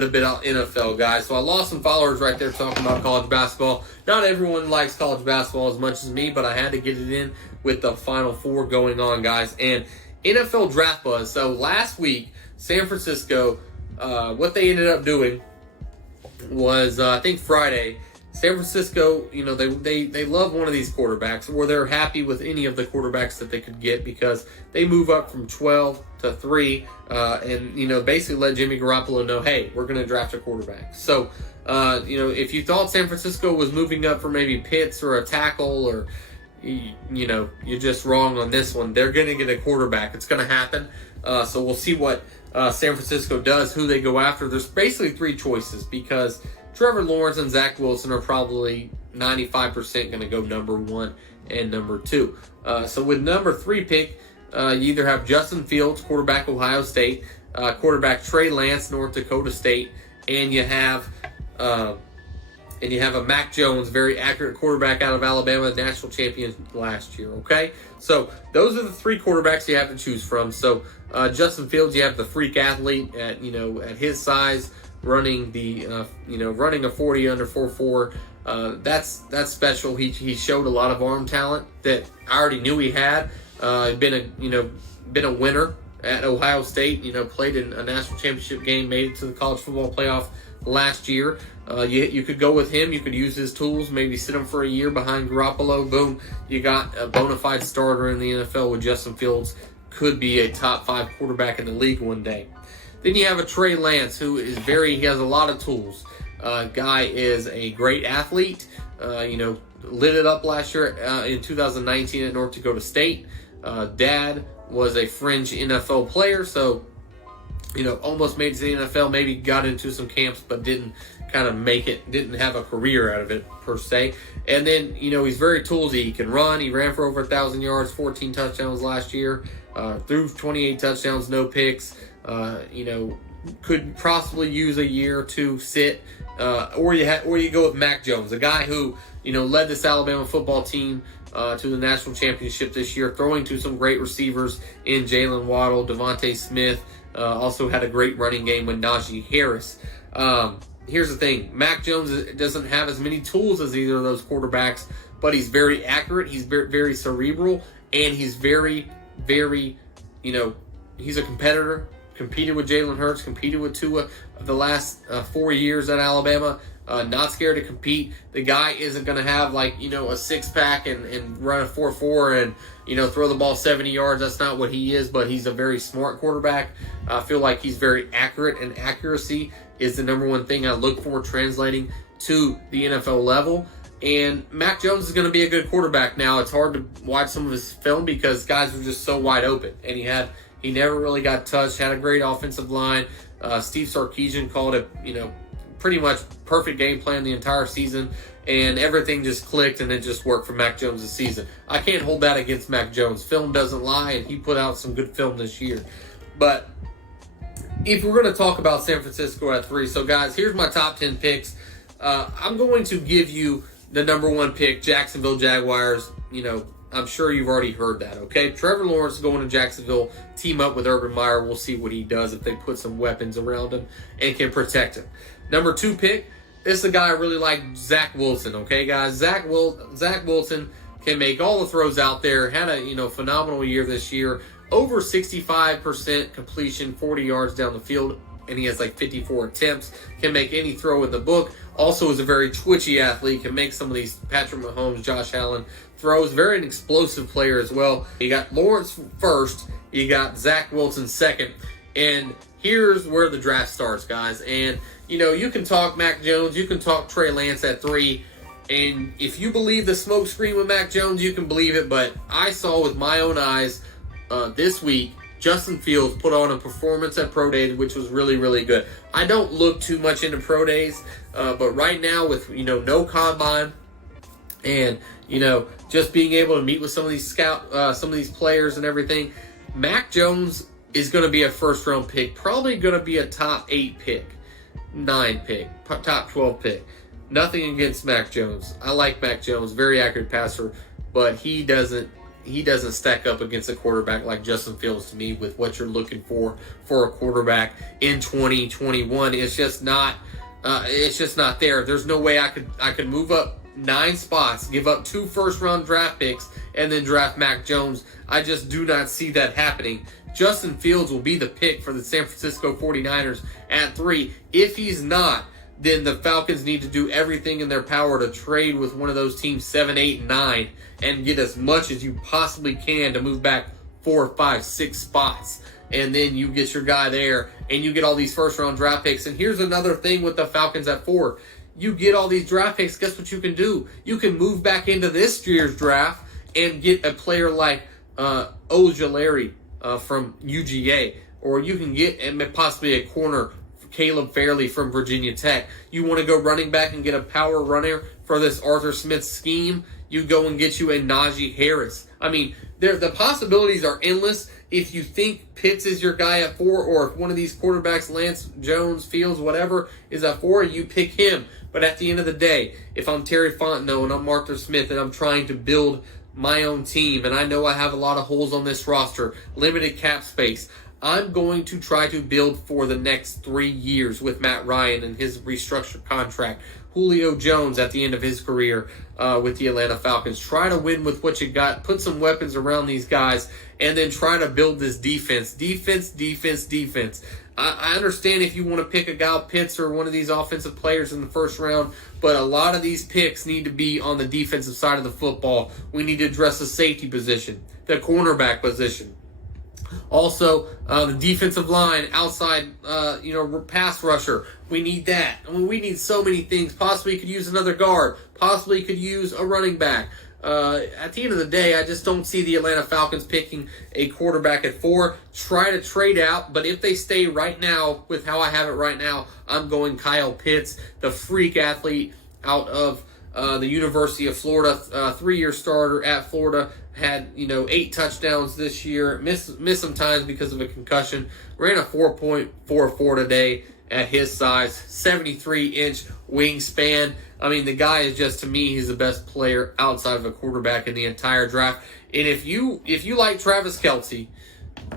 A bit on NFL, guys. So I lost some followers right there talking about college basketball. Not everyone likes college basketball as much as me, but I had to get it in with the Final Four going on, guys. And NFL draft buzz. So last week, San Francisco, what they ended up doing was, I think Friday, San Francisco, they love one of these quarterbacks, or they're happy with any of the quarterbacks that they could get because they move up from 12 to 3 and, basically let Jimmy Garoppolo know, hey, we're going to draft a quarterback. So, if you thought San Francisco was moving up for maybe Pitts or a tackle or, you're just wrong on this one. They're going to get a quarterback. It's going to happen. So we'll see what San Francisco does, who they go after. There's basically 3 choices because Trevor Lawrence and Zach Wilson are probably 95% going to go number 1 and number 2. So with number 3 pick, you either have Justin Fields, quarterback Ohio State, quarterback Trey Lance, North Dakota State, and you have a Mac Jones, very accurate quarterback out of Alabama, national champion last year. Okay, so those are the 3 quarterbacks you have to choose from. So Justin Fields, you have the freak athlete at his size, running running a 40 under 4.4. That's special. He showed a lot of arm talent that I already knew he had. Been a winner at Ohio State. Played in a national championship game, made it to the college football playoff last year. You could go with him. You could use his tools. Maybe sit him for a year behind Garoppolo. Boom, you got a bona fide starter in the NFL with Justin Fields. Could be a top 5 quarterback in the league one day. Then you have a Trey Lance who is he has a lot of tools. Guy is a great athlete. Lit it up last year in 2019 at North Dakota State. Dad was a fringe NFL player, so almost made it to the NFL. Maybe got into some camps, but didn't kind of make it. Didn't have a career out of it per se. And then he's very toolsy. He can run. He ran for over 1,000 yards, 14 touchdowns last year. Threw 28 touchdowns, no picks. Could possibly use a year to sit. Or you go with Mac Jones, a guy who led this Alabama football team to the national championship this year, throwing to some great receivers in Jalen Waddle, Devontae Smith. Also had a great running game with Najee Harris. Here's the thing. Mac Jones doesn't have as many tools as either of those quarterbacks, but he's very accurate. He's very cerebral, and he's very, very, he's a competitor. Competed with Jalen Hurts, competed with Tua the last 4 years at Alabama. Not scared to compete. The guy isn't going to have a six-pack and run a 4.4 and throw the ball 70 yards. That's not what he is, but he's a very smart quarterback. I feel like he's very accurate, and accuracy is the number one thing I look for translating to the NFL level. And Mac Jones is going to be a good quarterback now. It's hard to watch some of his film because guys were just so wide open, and he never really got touched. Had a great offensive line. Steve Sarkisian called it, pretty much perfect game plan the entire season, and everything just clicked, and it just worked for Mac Jones this season. I can't hold that against Mac Jones. Film doesn't lie, and he put out some good film this year. But if we're going to talk about San Francisco at 3, so guys, here's my top 10 picks. I'm going to give you the number 1 pick, Jacksonville Jaguars. I'm sure you've already heard that, okay? Trevor Lawrence going to Jacksonville, team up with Urban Meyer. We'll see what he does if they put some weapons around him and can protect him. Number 2 pick, this is a guy I really like, Zach Wilson, okay, guys? Zach Wilson can make all the throws out there. Had a phenomenal year this year. Over 65% completion, 40 yards down the field, and he has 54 attempts. Can make any throw in the book. Also is a very twitchy athlete. Can make some of these Patrick Mahomes, Josh Allen throws. Very an explosive player as well. You got Lawrence first. You got Zach Wilson second. And here's where the draft starts, guys. And, you can talk Mac Jones. You can talk Trey Lance at 3. And if you believe the smoke screen with Mac Jones, you can believe it. But I saw with my own eyes this week, Justin Fields put on a performance at Pro Days, which was really, really good. I don't look too much into Pro Days, but right now with, no combine and, just being able to meet with some of these players and everything, Mac Jones is going to be a first-round pick, probably going to be a top 8 pick, 9 pick, top 12 pick. Nothing against Mac Jones. I like Mac Jones, very accurate passer, but he doesn't he doesn't stack up against a quarterback like Justin Fields to me with what you're looking for a quarterback in 2021. It's just not there. There's no way I could move up 9 spots, give up 2 first-round draft picks, and then draft Mac Jones. I just do not see that happening. Justin Fields will be the pick for the San Francisco 49ers at 3. If he's not, then the Falcons need to do everything in their power to trade with one of those teams 7, 8, and 9 and get as much as you possibly can to move back 4, 5, 6 spots. And then you get your guy there, and you get all these first-round draft picks. And here's another thing with the Falcons at 4. You get all these draft picks, guess what you can do? You can move back into this year's draft and get a player like Ojulari from UGA. Or you can get possibly a corner, Caleb Fairley from Virginia Tech. You want to go running back and get a power runner for this Arthur Smith scheme, you go and get you a Najee Harris. I mean, the possibilities are endless. If you think Pitts is your guy at 4, or if one of these quarterbacks, Lance, Jones, Fields, whatever, is at 4, you pick him. But at the end of the day, if I'm Terry Fontenot and I'm Arthur Smith and I'm trying to build my own team, and I know I have a lot of holes on this roster, limited cap space, I'm going to try to build for the next 3 years with Matt Ryan and his restructured contract. Julio Jones at the end of his career with the Atlanta Falcons. Try to win with what you got. Put some weapons around these guys, and then try to build this defense. Defense. I understand if you want to pick a Kyle Pitts or one of these offensive players in the first round, but a lot of these picks need to be on the defensive side of the football. We need to address the safety position, the cornerback position. Also, the defensive line, outside, pass rusher. We need that. I mean, we need so many things. Possibly could use another guard. Possibly could use a running back. At the end of the day, I just don't see the Atlanta Falcons picking a quarterback at 4. Try to trade out, but if they stay right now with how I have it right now, I'm going Kyle Pitts, the freak athlete out of the University of Florida, 3-year starter at Florida. Had 8 touchdowns this year. Missed some times because of a concussion. Ran a 4.44 today at his size. 73-inch wingspan. I mean, the guy is just, to me, he's the best player outside of a quarterback in the entire draft. And if you like Travis Kelce,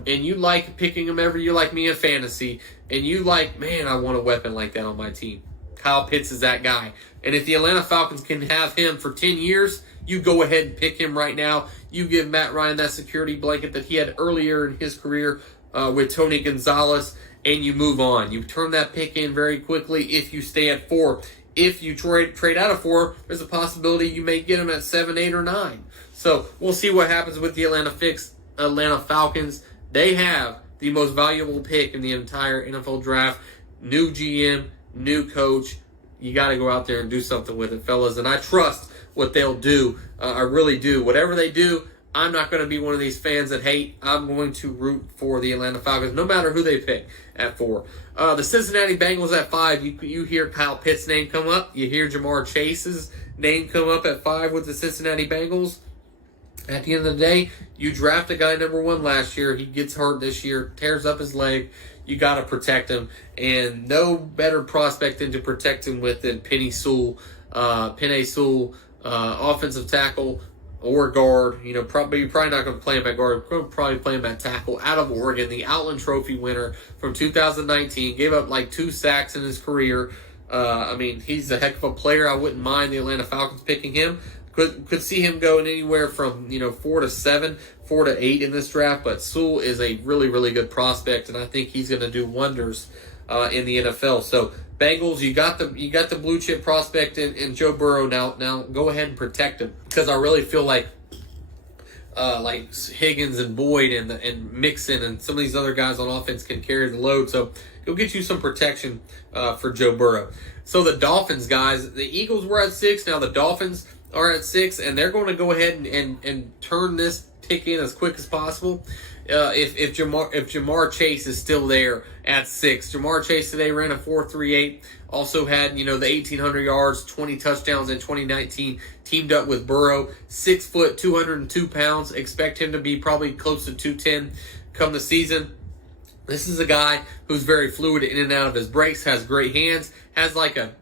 and you like picking him every year like me in fantasy, and you like, man, I want a weapon like that on my team, Kyle Pitts is that guy. And if the Atlanta Falcons can have him for 10 years, you go ahead and pick him right now. You give Matt Ryan that security blanket that he had earlier in his career with Tony Gonzalez, and you move on. You turn that pick in very quickly if you stay at 4. If you trade out of 4, there's a possibility you may get him at 7, 8, or 9. So we'll see what happens with the Atlanta Falcons. They have the most valuable pick in the entire NFL draft. New GM, new coach. You got to go out there and do something with it, fellas. And I trust what they'll do. I really do. Whatever they do, I'm not going to be one of these fans that hate. I'm going to root for the Atlanta Falcons, no matter who they pick at 4. The Cincinnati Bengals at 5. You hear Kyle Pitts' name come up. You hear Jamar Chase's name come up at 5 with the Cincinnati Bengals. At the end of the day, you draft a guy number 1 last year. He gets hurt this year, tears up his leg. You got to protect him, and no better prospect than to protect him with than Penei Sewell, offensive tackle or guard. You're probably not going to play him at guard. You're going to probably play him at tackle out of Oregon, the Outland Trophy winner from 2019. Gave up like 2 sacks in his career. He's a heck of a player. I wouldn't mind the Atlanta Falcons picking him. Could see him going anywhere from 4 to 7, 4 to 8 in this draft. But Sewell is a really, really good prospect, and I think he's going to do wonders in the NFL. So Bengals, you got the blue chip prospect in Joe Burrow. Now go ahead and protect him, because I really feel like Higgins and Boyd and Mixon and some of these other guys on offense can carry the load. So go get you some protection for Joe Burrow. So the Dolphins, guys, the Eagles were at 6. Now the Dolphins are at 6, and they're going to go ahead and turn this pick in as quick as possible. If Jamar Chase is still there at 6. Jamar Chase today ran a 4.38. Also had, the 1,800 yards, 20 touchdowns in 2019. Teamed up with Burrow. 6 foot, 202 pounds. Expect him to be probably close to 210 come the season. This is a guy who's very fluid in and out of his breaks, has great hands, has like a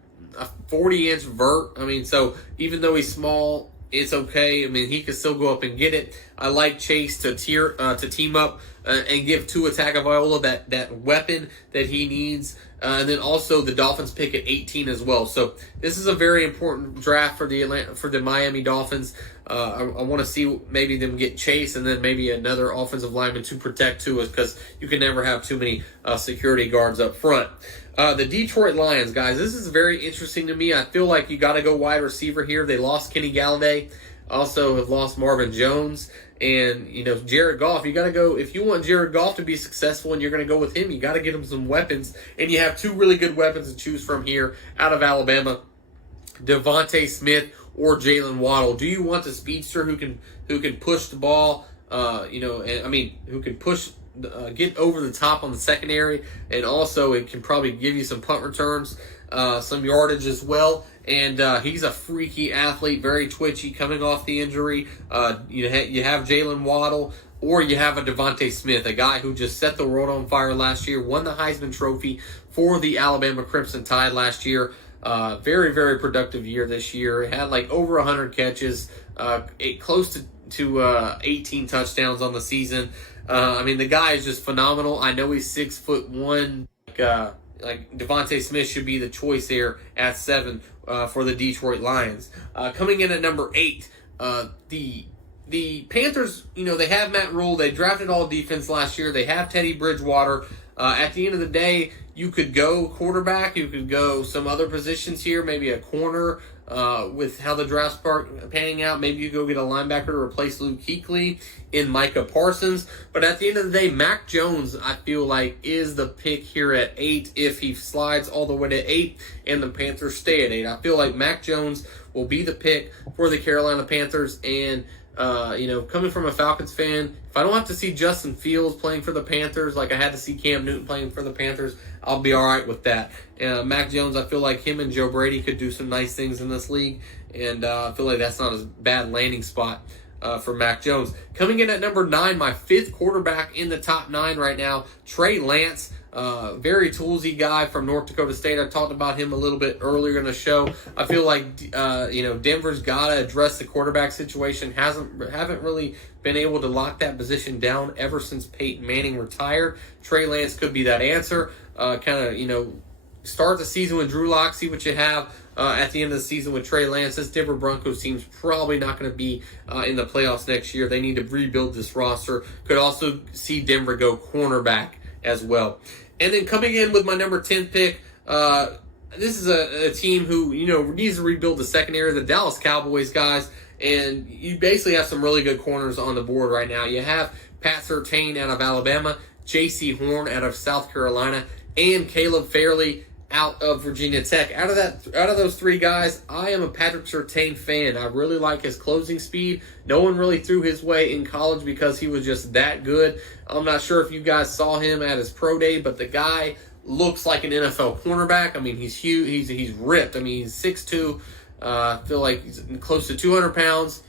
40-inch vert. So even though he's small, it's okay. I mean, he can still go up and get it. I like Chase to team up and give Tua Tagovailoa that weapon that he needs. And then also the Dolphins pick at 18 as well. So this is a very important draft for the Miami Dolphins. I want to see maybe them get Chase and then maybe another offensive lineman to protect Tua, because you can never have too many security guards up front. The Detroit Lions, guys, this is very interesting to me. I feel like you got to go wide receiver here. They lost Kenny Galladay, also have lost Marvin Jones, and Jared Goff. You got to go if you want Jared Goff to be successful, and you're going to go with him. You got to get him some weapons, and you have two really good weapons to choose from here out of Alabama: Devontae Smith or Jalen Waddle. Do you want the speedster who can push the ball? Who can push. Get over the top on the secondary, and also it can probably give you some punt returns, some yardage as well. And he's a freaky athlete, very twitchy, coming off the injury. You have Jalen Waddle, or you have a Devontae Smith, a guy who just set the world on fire last year, won the Heisman Trophy for the Alabama Crimson Tide last year. Very, very productive year this year. Had like over 100 catches, close to 18 touchdowns on the season. The guy is just phenomenal. I know he's 6'1". Like Devontae Smith should be the choice there at 7 for the Detroit Lions. Coming in at number 8, the Panthers. They have Matt Rule. They drafted all defense last year. They have Teddy Bridgewater. At the end of the day, you could go quarterback. You could go some other positions here, maybe a corner. With how the draft's panning out, maybe you go get a linebacker to replace Luke Kuechly in Micah Parsons. But at the end of the day, Mac Jones, I feel like, is the pick here at 8 if he slides all the way to 8 and the Panthers stay at 8. I feel like Mac Jones will be the pick for the Carolina Panthers. And, coming from a Falcons fan, if I don't have to see Justin Fields playing for the Panthers like I had to see Cam Newton playing for the Panthers, I'll be all right with that. Mac Jones, I feel like him and Joe Brady could do some nice things in this league, and I feel like that's not a bad landing spot for Mac Jones. Coming in at number 9, my 5th quarterback in the top 9 right now, Trey Lance. Very toolsy guy from North Dakota State. I talked about him a little bit earlier in the show. I feel like Denver's got to address the quarterback situation. Haven't really been able to lock that position down ever since Peyton Manning retired. Trey Lance could be that answer. Start the season with Drew Lock, see what you have at the end of the season with Trey Lance. This Denver Broncos team's probably not going to be in the playoffs next year. They need to rebuild this roster. Could also see Denver go cornerback as well. And then coming in with my number 10 pick, this is a team who needs to rebuild the secondary, the Dallas Cowboys, guys. And you basically have some really good corners on the board right now. You have Pat Surtain out of Alabama, J.C. Horn out of South Carolina, and Caleb Fairley out of Virginia Tech. Out of those 3 guys, I am a Patrick Surtain fan. I really like his closing speed. No one really threw his way in college because he was just that good. I'm not sure if you guys saw him at his pro day, but the guy looks like an NFL cornerback. I mean, he's huge. He's ripped. I mean, he's 6'2". I feel like he's close to 200 pounds.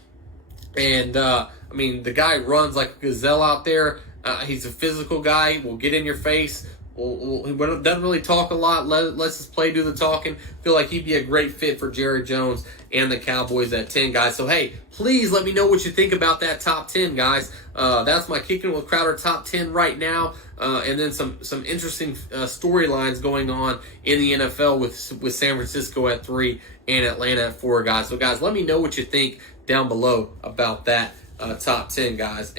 And, the guy runs like a gazelle out there. He's a physical guy. Will get in your face. He doesn't really talk a lot. Lets his play do the talking. Feel like he'd be a great fit for Jerry Jones and the Cowboys at 10, guys. So, hey, please let me know what you think about that top 10, guys. That's my Kicking with Crowder top 10 right now. And then some interesting storylines going on in the NFL with San Francisco at 3 and Atlanta at 4, guys. So, guys, let me know what you think down below about that top 10, guys.